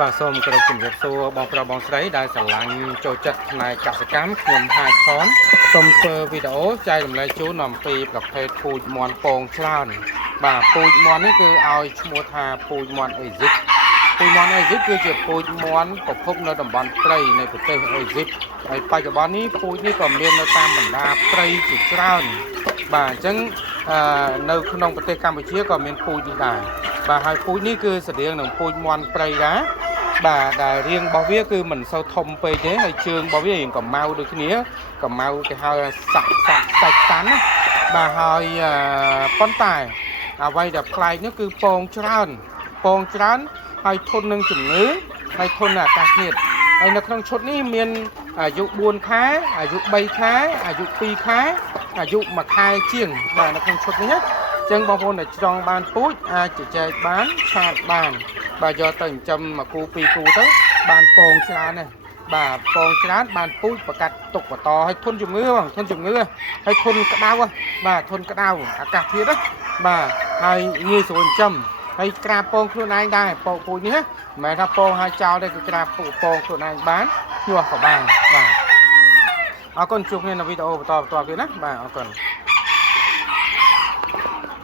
បាទសូមគោរពជំរាបសួរបងប្រុសបងស្រីដែលស្រឡាញ់ចូលចិត្តផ្នែកកសិកម្មខ្ញុំហាយខនសូមធ្វើវីដេអូចែករំលែកជូនអំពីប្រភេទពូជមាន់ពងច្រើនបាទពូជមាន់នេះគឺឲ្យឈ្មោះថាពូជមាន់អេស៊ីបពូជមាន់អេស៊ីបគឺជាពូជមាន់ប្រភពនៅតំបន់ព្រៃនៃប្រទេសអេស៊ីបហើយបច្ចុប្បន្ននេះពូជនេះក៏មាននៅតាមបណ្ដាព្រៃជាច្រើនបាទអញ្ចឹងនៅក្នុងប្រទេសកម្ពុជាក៏មានពូជនេះដែរបាទហើយពូជនេះគឺស្រដៀងនឹងពូជមាន់ព្រៃដែរបាទដែលរាងរបស់វាគឺមិនសូវធំពេកទេហើយជើងរបស់វារាងកម្មៅដូចគ្នាកម្មៅគេហៅសាច់តាន់ណាបាទហើយប៉ុន្តែអ្វីដែលប្លែកនោះគឺពងច្រើនហើយធន់នឹងជំងឺហើយធន់នឹងអាកាសធាតុហើយនៅក្នុងឈុតនេះមានអាយុ4ខែអាយុ3ខែអាយុ2ខែអាយុ1ខែជាងបាទនៅក្នុងឈុតនេះណាចឹងបងប្អូនដែលចង់បានពូជអាចជជែកបានឆាតបានបាទយកទៅចិញ្ចឹមមួយគូពីរគូទៅបានពងច្រើនណាស់បាទពងច្រើនបានពូជប្រកាសទុកបន្តឲ្យធន់ជំងឺបងធន់ជំងឺហើយធន់ក្តៅបាទធន់ក្តៅអាកាសធាតុណាបាទហើយងាយស្រួលចិញ្ចឹមហើយក្រាបពងខ្លួនឯងដែរពងពូជនេះណាមិនមែនថាពងឲ្យចោលទេគឺក្រាបពងខ្លួនឯងបានញាស់ក៏បានបាទអរគុណជួបគ្នានៅវីដេអូបន្តទៀតណាបាទអរគុណ